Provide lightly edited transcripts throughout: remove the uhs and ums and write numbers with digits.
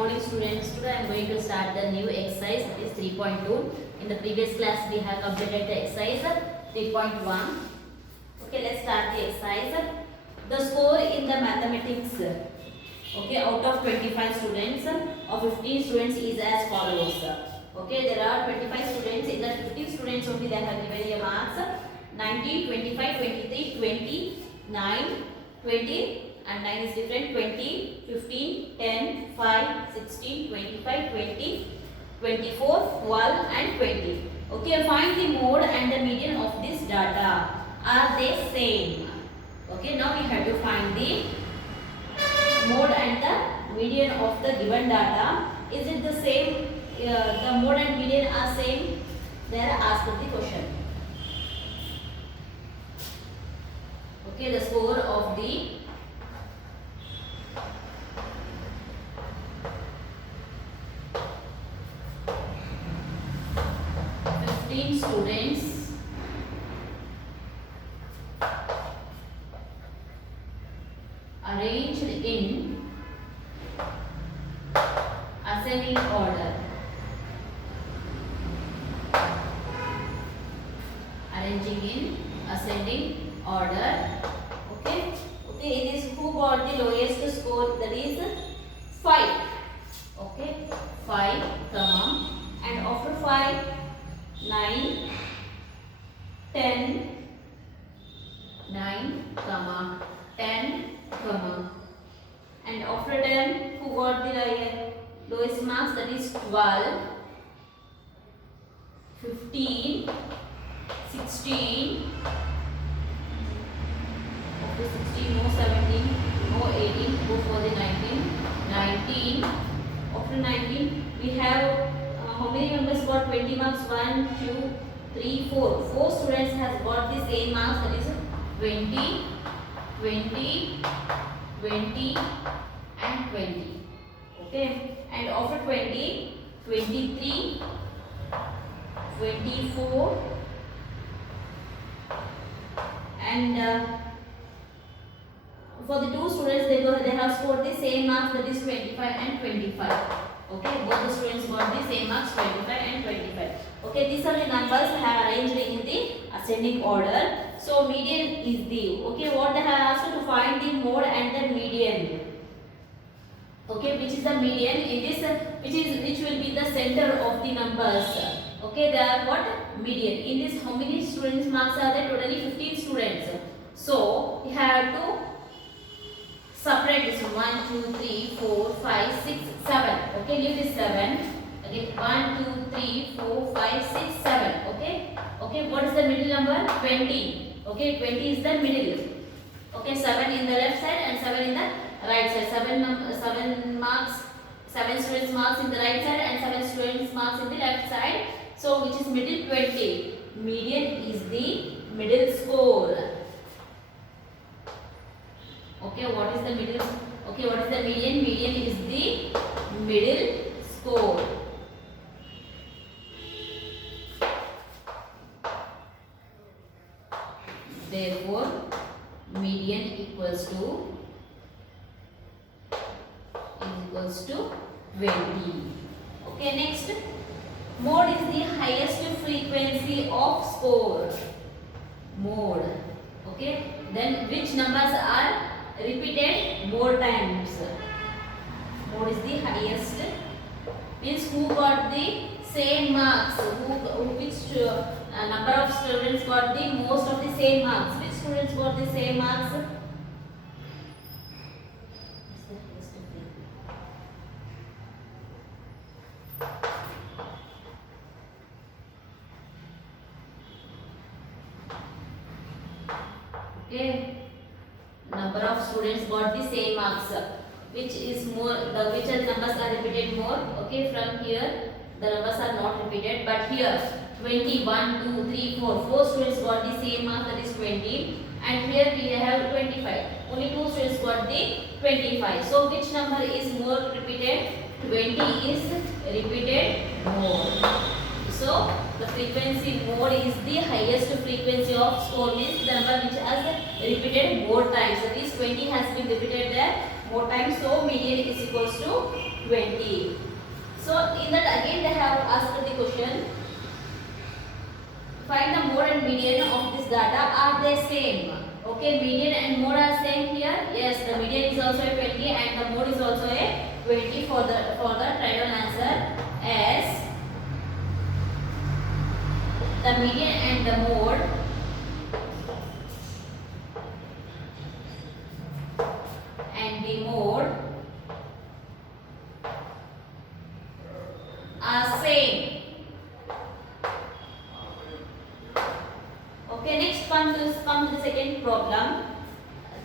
morning students. Today I am going to start the new exercise, that is 3.2. In the previous class we have completed the exercise 3.1. Okay, let's start the exercise. The score in the mathematics, okay, out of 25 students or 15 students is as follows. Okay, there are 25 students. In the 15 students only they have given a marks 19, 25, 23, 20, 9, 20. And 9 is different, 20, 15, 10, 5, 16, 25, 20, 24, 12 and 20. Okay, find the mode and the median of this data. Are they same? Okay, now we have to find the mode and the median of the given data. Is it the same? The mode and median are same? They are asked the question. Okay, the score of the students arranged in ascending order. Arranging in ascending order. Okay. Okay. It is who got the lowest score? That is 5. Okay. 5, comma, and after 5. 9, 10, 9, comma, 10, comma, and after 10, who got the lowest marks? That is 12, 15, 16, after 16, no 17, no 18, go for the 19, 19, after 19, we have how many members got 20 marks? 1, 2, 3, 4. 4 students has got the same marks, that is 20, 20, 20 and 20. Okay. And after 20, 23, 24 and for the 2 students they have scored the same marks, that is 25 and 25. Okay, both the students got the same marks, 25 and 25. Okay, these are the numbers have arranged in the ascending order. So median is the, okay, what they have asked to find the mode and the median. Okay, which is the median in this, which will be the center of the numbers. Okay, they are what? Median. In this, how many students marks are there? Totally 15 students. So we have to separate this 1, 2, 3, 4, 5, 6, 7. Okay, leave this 7. Okay, 1, 2, 3, 4, 5, 6, 7. Okay. Okay, what is the middle number? 20. Okay, 20 is the middle. Okay, 7 in the left side and 7 in the right side. 7 marks, 7 students marks in the right side and 7 students marks in the left side. So which is middle? 20. Median is the middle score. Okay, what is the middle? Okay, what is the median? Median is the middle score. Therefore, median equals to 20. Okay, next. Mode is the highest frequency of score. Mode. Okay, then which numbers are repeated more times? Mode is the highest, means who got the same marks, which number of students got the most of the same marks. Which students got the same marks? Okay, number of students got the same marks. Which is more, which are the numbers are repeated more? Okay, from here the numbers are not repeated, but here 20, 1, 2, 3, 4. 4 students got the same mark, that is 20, and here we have 25. Only 2 students got the 25. So which number is more repeated? 20 is repeated more. So the frequency mode is the highest frequency of score, means the number which has repeated more times. That is 20 has been repeated there more times. So median is equals to 20. So in that again they have asked the question, find the mode and median of this data. Are they same? Okay, median and mode are same here. Yes, the median is also a 20 and the mode is also a 20 for the trivial answer, as the median and the mode are same. Okay, next come to the second problem.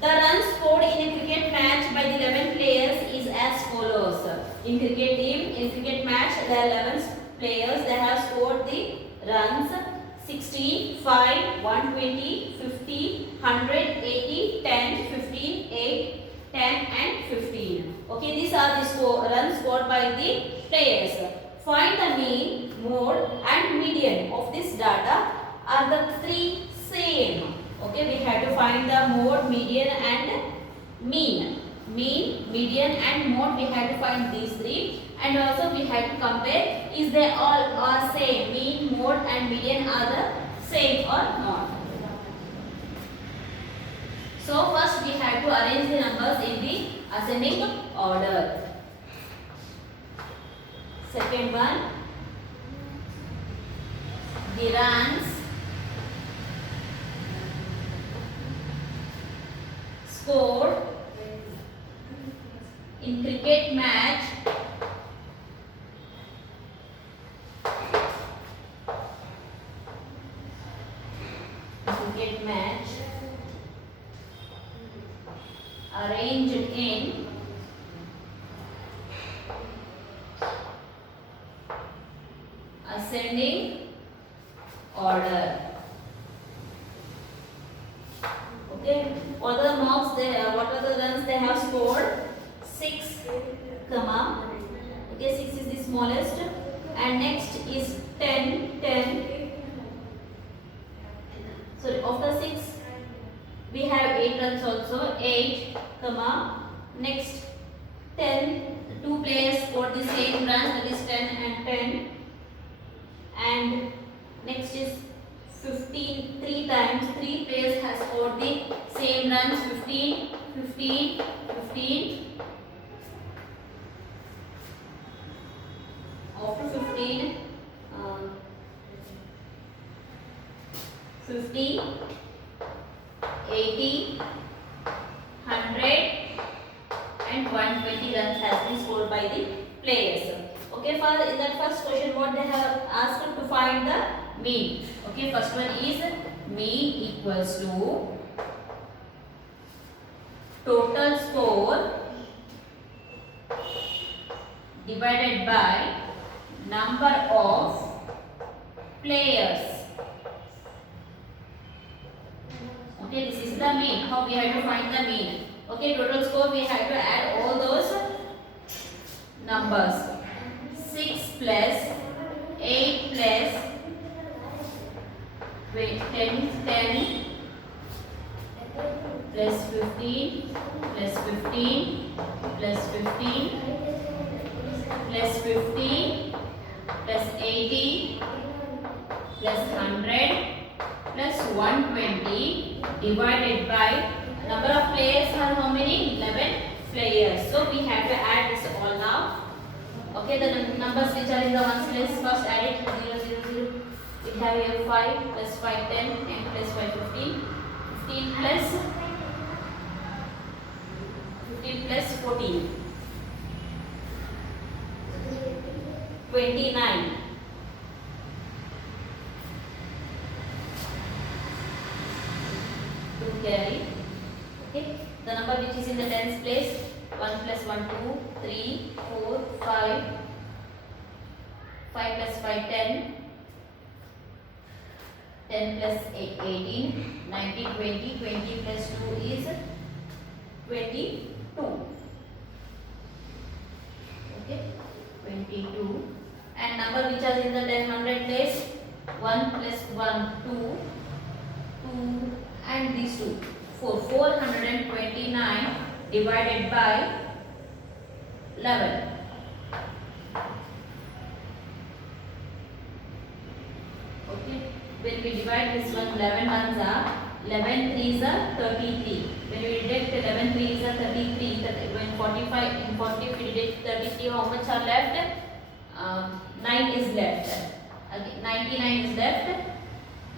The runs scored in a cricket match by the 11 players is as follows. In cricket team, in cricket match, there are 11 players. They have scored the runs 16, 5, 120, 50, 100, 80, 10, 15, 8, 10 and 15. Okay, these are the runs scored by the players. Find the mean, mode and median of this data. Are the three same? Okay, we have to find the mode, median and mean. Mean, median and mode, we have to find these three, and also we have to compare is they all are same. Mean, mode and median are the same or not. So first we have to arrange the numbers in the ascending order. Second one, the runs scored in cricket match arranged in ascending order. Okay, what are the marks they have, what are the runs they have scored? 6, comma, okay, 6 is the smallest, and next is 10, 10. So after 6 we have 8 runs also, 8, comma, next 10, 2 players scored the same runs, that is 10 and 10, and next is 15, 3 times, 3 players has scored the same runs, 15, 15, 15. After 15, 50, 80, 100 and 120 runs has been scored by the players. Okay, for in that first question what they have asked to find the mean. Okay, first one is mean equals to total score divided by number of players. Okay, this is the mean. How we have to find the mean? Okay, total score we have to add all those numbers. 6 plus 8 plus 10 plus 15 plus 15 plus 15 plus 50 plus 80 plus 100 plus 120 divided by number of players are how many? 11 players. So we have to add this all now. Okay, the numbers which are in the ones place, first add it 0, 0, 0. We have here 5 plus 5, 10, 10 plus 5, 15, 15 plus 15 plus 14, 29. To carry. Okay, the number which is in the tens place, 1 plus 1, 2, 3, 4, 5, 5 plus 5, 10, 10 plus 8, 18, 19, 20, 20 plus 2 is 22. Okay, 22. And number which are in the 100 place, 1 plus 1, 2, 2 and these 2, 4, 429 divided by 11. 11 3s are 33. When we deduct 11 3s are 33. When 45 in 40 we deduct 33, how much are left? 9 is left. Okay, 99 is left.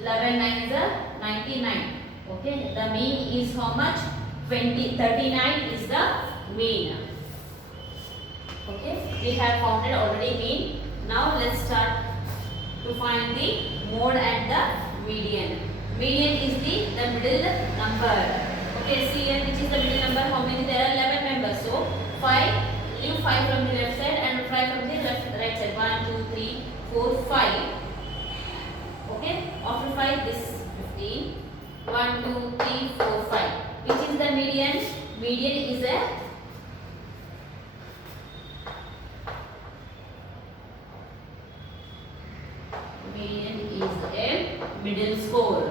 11 9s are 99. Okay, the mean is how much? 39 is the mean. Okay, we have found it already mean. Now let's start to find the mode and the median. Median is the middle number. Okay, see here which is the middle number. How many? There are 11 members. So 5. Leave 5 from the left side and 5 from the right side. 1, 2, 3, 4, 5. Okay. After 5, this 15. 1, 2, 3, 4, 5. Which is the median? Median is a middle score.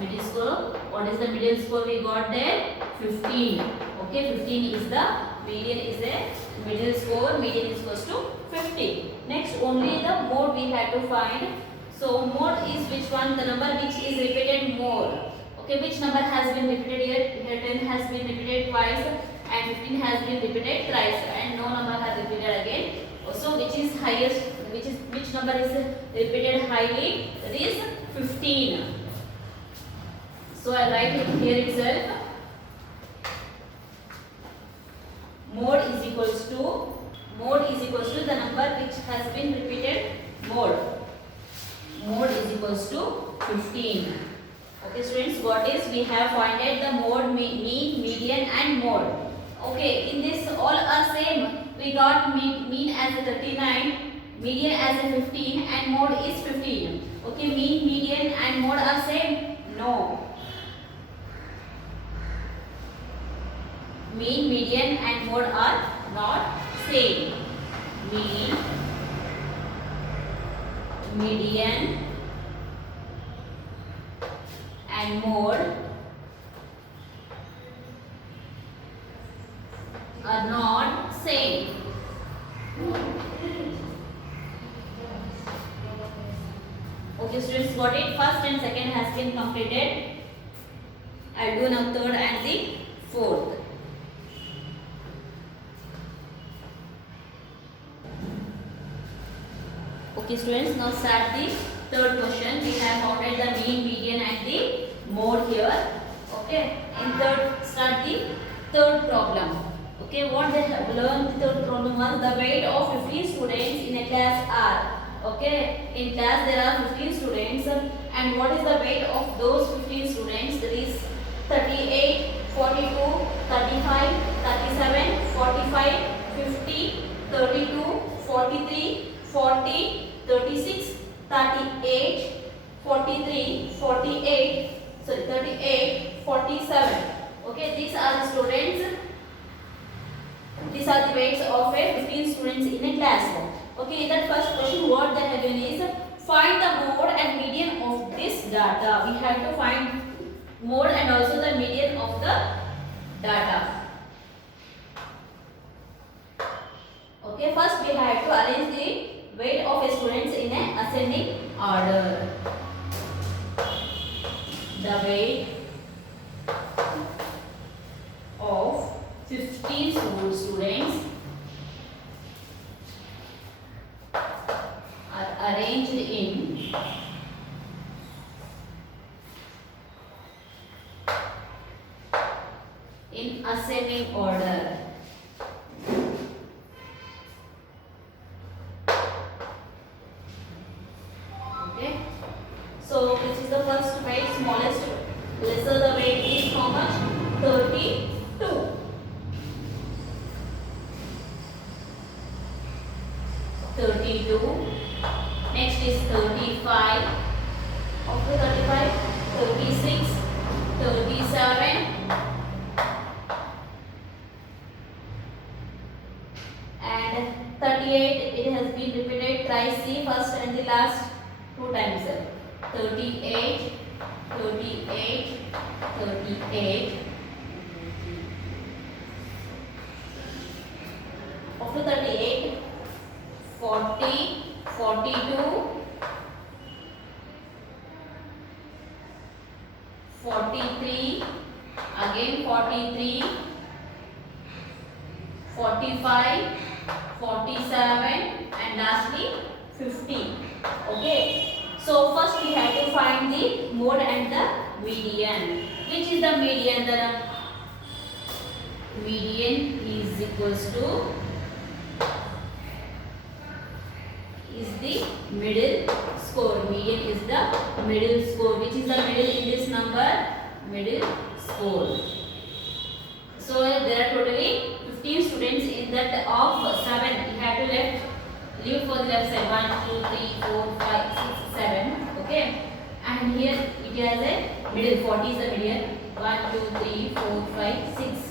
Middle score. What is the middle score we got there? 15. Okay, 15 is the median is a middle score. Median is equals to 15. Next, only the mode we had to find. So mode is which one? The number which is repeated more. Okay, which number has been repeated here? Here 10 has been repeated twice and 15 has been repeated thrice and no number has repeated again. So which is highest? Which number is repeated highly? That is 15. So I write it here itself. Mode is equals to the number which has been repeated more. Mode is equals to 15. Okay, students, what is we have found the mode, mean, median, and mode. Okay, in this all are same. We got mean as a 39, median as a 15, and mode is 15. Okay, mean, median, and mode are same? No. Mean, median, and mode are not same. Mean, median, and mode are not same. Okay, students, got it? First and second has been completed. I'll do now third and the fourth. Okay, students, now start the third question. We have found the mean, median, and the mode here. Okay, in third, start the third problem. Okay, what they have learned, the third problem was the weight of 15 students in a class are. Okay, in class there are 15 students, and what is the weight of those 15 students? That is 38, 42, 35, 37, 45, 50, 32, 43, 40, 36, 38, 43, 48, 38, 47. Okay, these are the students. These are the weights of 15 students in a class. Okay, in that first question, what they have given is find the mode and median of this data. We have to find mode and also the median of the data. Okay, first we have to arrange the weight of students in an ascending order. The weight of 15 students are arranged in ascending order. Okay, so which is the first weight, smallest, lesser the weight is how much? 32. 32. Next is 35. After 35, 36, 37, and 38. It has been repeated thrice. See, first and the last two times. 38, 38, 38. After 38, 40, 42, 43, again 43, 45, 47 and lastly 50. Okay. So first we have to find the mode and the median. Which is the median? The median is equals to is the middle score. Median is the middle score. Which is the middle in this number? Middle score. So there are totally 15 students in that of 7. We have to leave for the left side. 1, 2, 3, 4, 5, 6, 7. Okay. And here it has a middle. 40 is the median. 1, 2, 3, 4, 5, 6.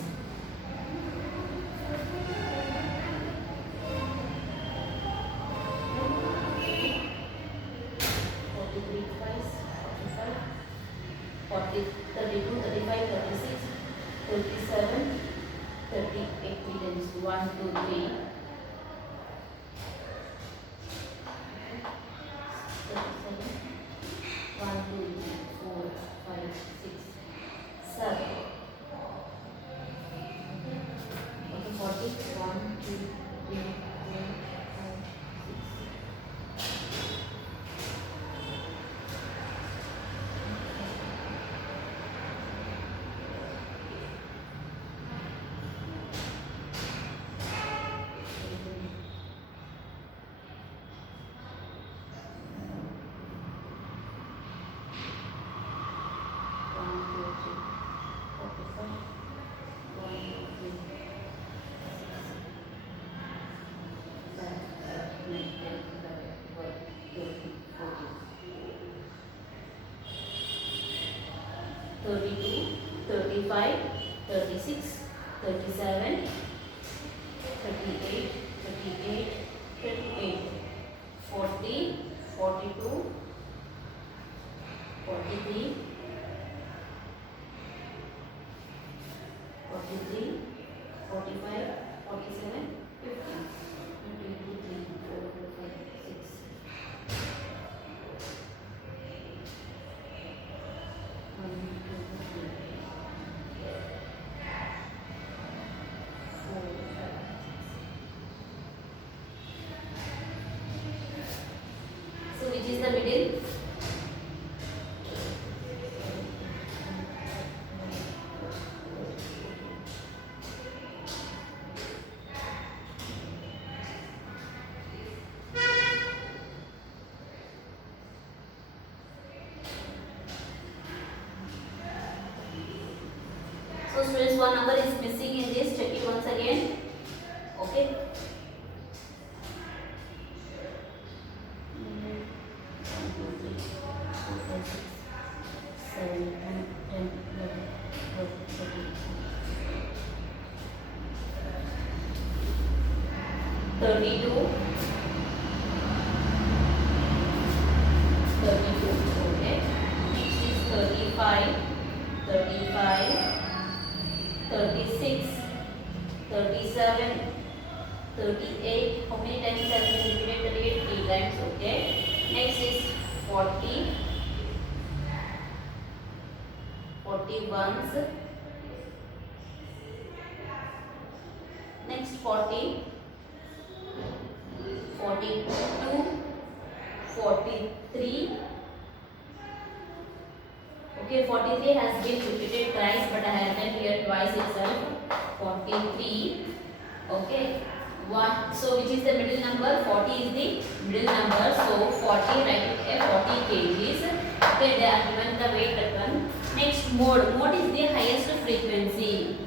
Which is the middle? So students, one number is missing in this. Check it once again. Okay. 32, 32, okay. Next is 35, 35, 36, 37, 38. How many times has been repeated? 38, 3 times, okay. Next is 40, 41. Next 40, 42, 43. Okay, 43 has been repeated twice, but I have done here twice itself. 43. Okay. So which is the middle number? 40 is the middle number. So 40, write it 40 kgs. Okay, they are given the weight that one. Next mode. Mode is the highest frequency.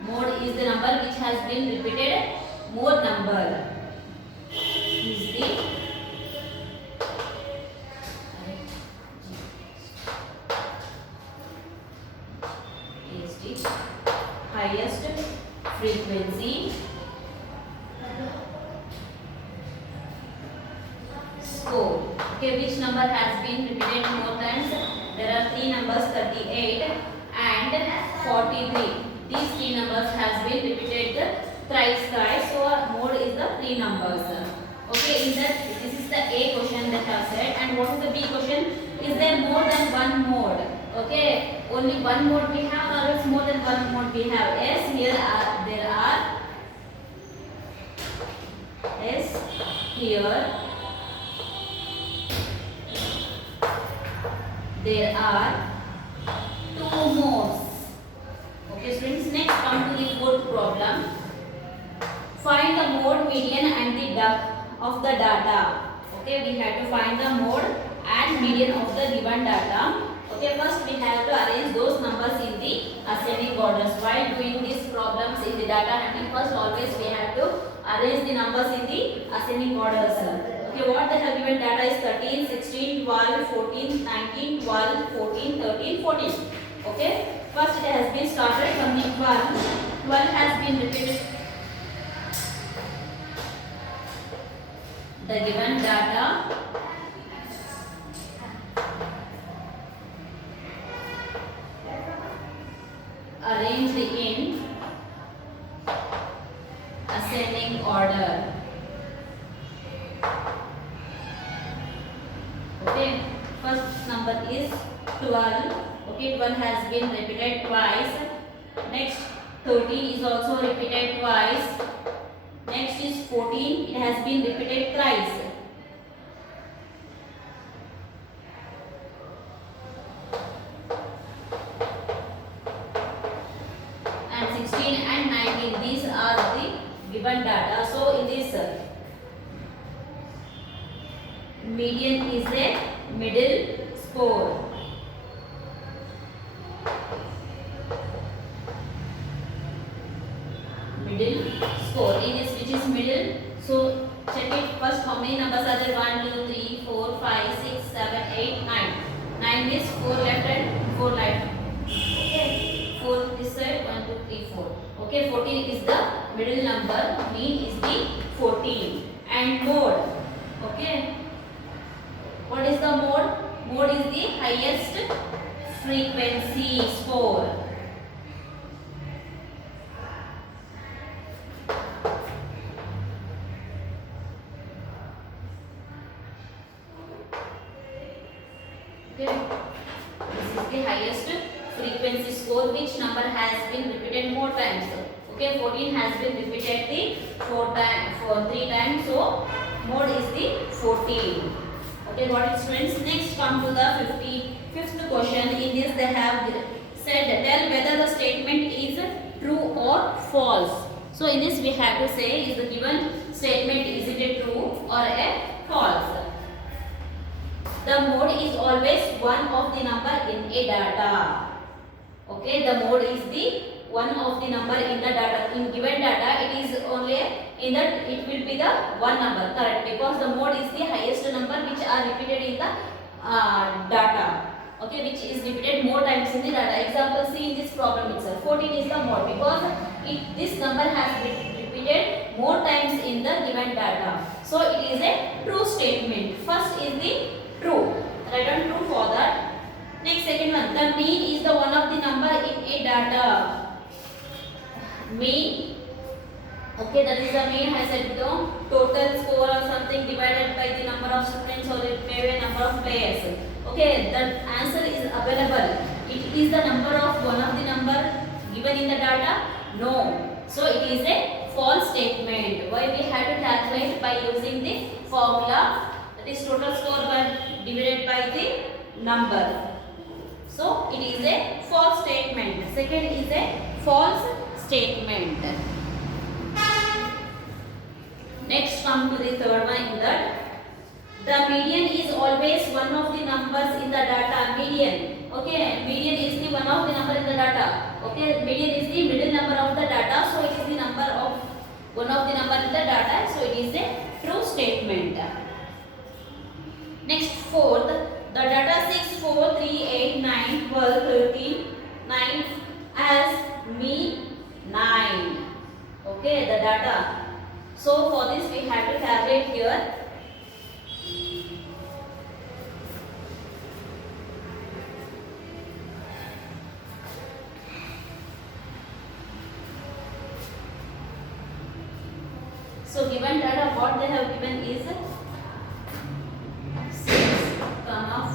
Mode is the number which has been repeated more number. Is the highest frequency score. Okay, which number has been repeated more times? There are three numbers, 38 and 43. These three numbers has been repeated thrice. So mode is the three numbers. Okay, in that this is the A question that I have said. And what is the B question? Is there more than one mode? Okay, only one mode we have, or else more than one mode we have. Yes, here are there are. Yes, here there are two modes. Okay, students. Next, come to the fourth problem. Find the mode, median, and the of the data. Okay, we have to find the mode and median of the given data. Okay, first we have to arrange those numbers in the ascending orders. While doing these problems in the data handling, first always we have to arrange the numbers in the ascending orders. Okay, what they have given data is 13, 16, 12, 14, 19, 12, 14, 13, 14. Okay, first it has been started from the 12. 12 has been repeated. The given data arranged in ascending order. Okay, first number is 12. Okay, 12 has been repeated twice. Next, 13 is also repeated twice. Next is 14. It has been repeated thrice. And 16 and 19. These are the given data. So in this median is a middle score. Middle score. In this, which is middle, so check it first. How many numbers are there? 1, 2, 3, 4, 5, 6, 7, 8, 9. 9 is 4 left and 4 right. Okay, 4 this side, 1, 2, 3, 4. Okay, 14 is the middle number. Mean is the 14. And mode. Okay, what is the mode? Mode is the highest frequency score. Okay, this is the highest frequency score. Which number has been repeated more times? Okay, 14 has been repeated the 3 times. So mode is the 14. Okay, got it, students? Next, come to the 55th question. In this, they have said tell whether the statement is true or false. So in this, we have to say is the given statement is it a true or a false. The mode is always one of the number in a data. Okay, the mode is the one of the number in the data. In given data, it is only in that it will be the one number, correct? Because the mode is the highest number which are repeated in the data. Okay, which is repeated more times in the data. Example, see in this problem itself. 14 is the mode because this number has been repeated more times in the given data. So it is a true statement. First is the true. Write down true for that. Next, second one. The mean is the one of the number in a data. Mean. Okay, that is the mean. I said below. Total score or something divided by the number of students or it may be a number of players. Okay, the answer is available. It is the number of one of the number given in the data. No. So it is a false statement. Why we have to calculate by using the formula. That is total score divided by the number. So it is a false statement. Second is a false statement. Next, come to the third one in that the median is always one of the numbers in the data. Median. Okay, median is the one of the number in the data. Okay, median is the middle number of the data. So it is the number of one of the number in the data. So it is a true statement. Next, fourth, the data 6, 4, 3, 8, 9, 12, 13, 9 as mean 9. Okay, the data. So for this we have to calculate here. So given data, what they have given is 6,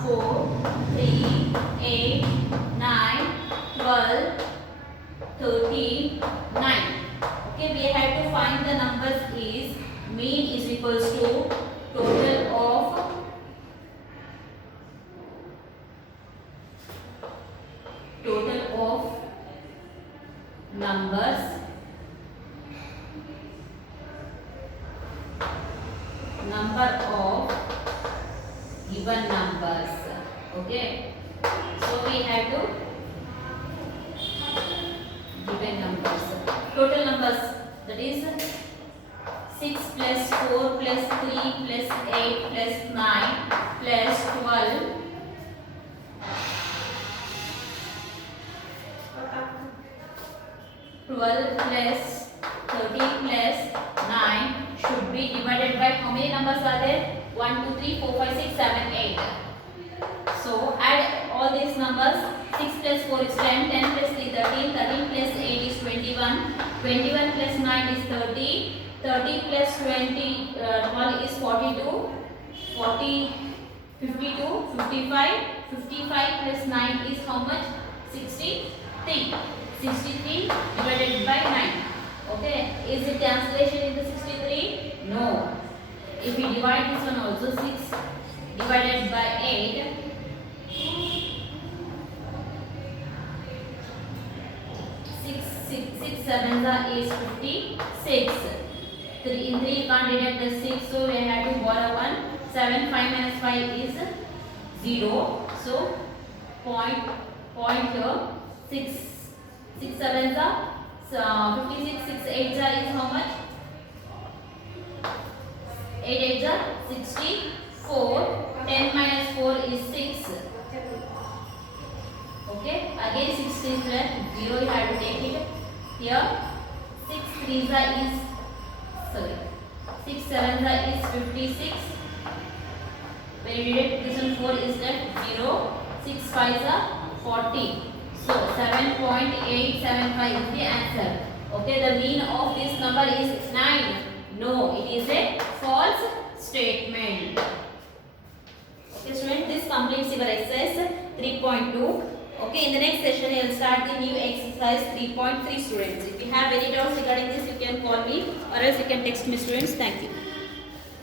4, 3, 8, 9, 12, 13, 9. Okay, we have to find the numbers is mean is equals to total of numbers number of given numbers. Okay, so we have to given numbers, total numbers, that is 6 plus 4 plus 3 plus 8 plus 9 plus 12 plus 13 plus 9 should be divided by how many numbers are there? 1, 2, 3, 4, 5, 6, 7, 8. So add all these numbers. 6 plus 4 is 10, 10 plus 3 13, 13 plus 8 is 21, 21 plus 9 is 30, 30 plus 12 is 42, 40, 52, 55, 55 plus 9 is how much? 63. 63 divided by 9. Okay, is it cancellation in the 63? No. If we divide this one also, 6 divided by 8, 6 7s is 56. 3 in 3 you can't deduct the 6, so we have to borrow 1. 7 5 minus 5 is 0. So point 6 7s are 56. 6 8s is how much? 8 8s are 64. 10 minus 4 is 6. Okay, again 6 is left, 0 you have to take it here. 6 3s is 6 7s is 56. When you deduct this one, 4 is left, 0. 6 5s are 40. So 7.875 is the answer. Okay, the mean of this number is 9. No, it is a false statement. Okay students, this completes your exercise 3.2. Okay, in the next session I will start the new exercise 3.3 students. If you have any doubts regarding this, you can call me or else you can text me students. Thank you.